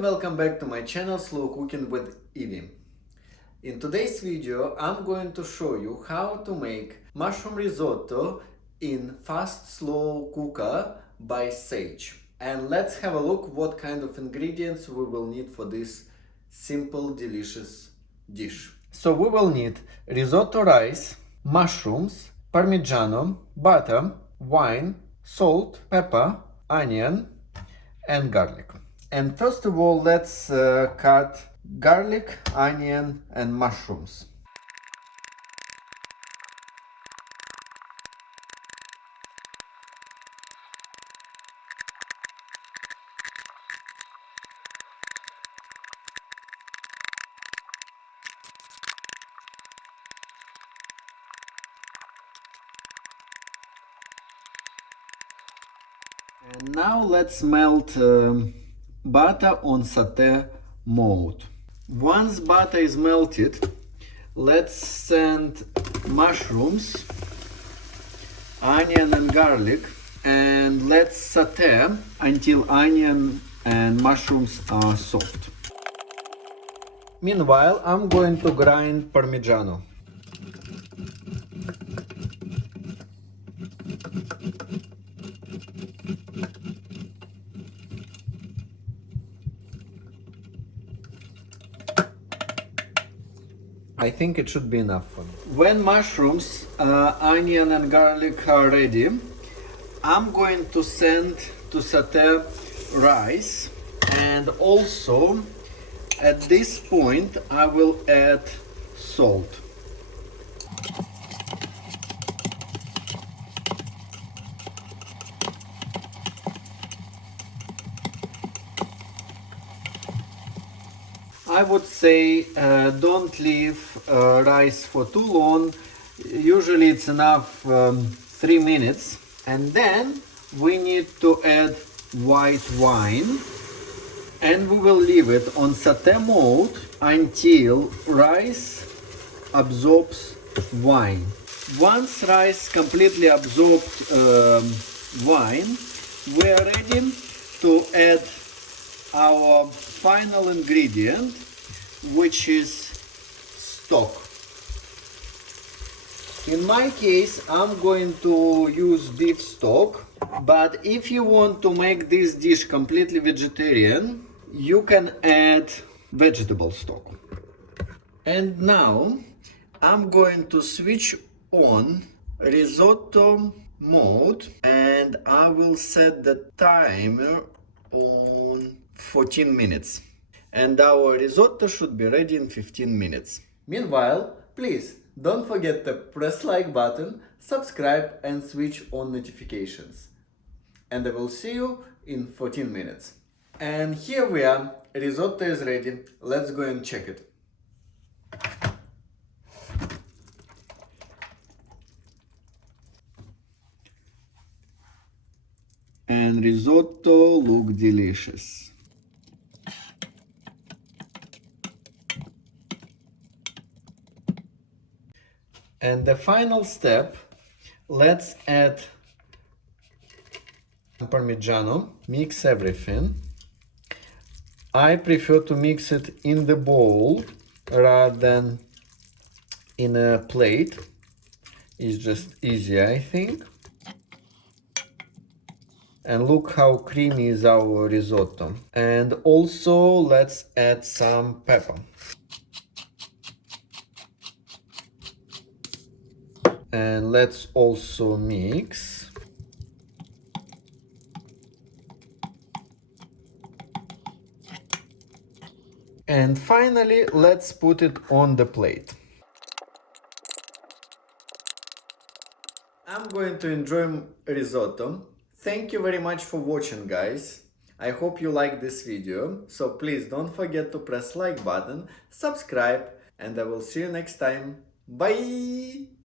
and welcome back to my channel Slow Cooking with Evie. In today's video I'm going to show you how to make mushroom risotto in fast slow cooker by Sage. And let's have a look what kind of ingredients we will need for this simple delicious dish. So we will need risotto rice, mushrooms, parmigiano, butter, wine, salt, pepper, onion and garlic. And first of all, let's cut garlic, onion and mushrooms. And now let's melt butter on sauté mode. Once butter is melted, let's send mushrooms, onion and garlic, and let's sauté until onion and mushrooms are soft. Meanwhile, I'm going to grind Parmigiano. I think it should be enough for me. When mushrooms, onion and garlic are ready, I'm going to send to sauté rice, and also at this point I will add salt. I would say don't leave rice for too long. Usually it's enough 3 minutes. And then we need to add white wine. And we will leave it on sauté mode until rice absorbs wine. Once rice completely absorbed wine, we are ready to add our final ingredient, which is stock. In my case, I'm going to use beef stock, but if you want to make this dish completely vegetarian, you can add vegetable stock. And now I'm going to switch on risotto mode, and I will set the timer on 14 minutes. And our risotto should be ready in 15 minutes. Meanwhile, please don't forget to press like button, subscribe and switch on notifications. And I will see you in 14 minutes. And here we are, risotto is ready. Let's go and check it. And risotto look delicious. And the final step, let's add Parmigiano, mix everything. I prefer to mix it in the bowl rather than in a plate. It's just easier, I think. And look how creamy is our risotto. And also let's add some pepper. And let's also mix. And finally, let's put it on the plate. I'm going to enjoy risotto. Thank you very much for watching, guys. I hope you like this video. So please don't forget to press like button, subscribe, and I will see you next time. Bye!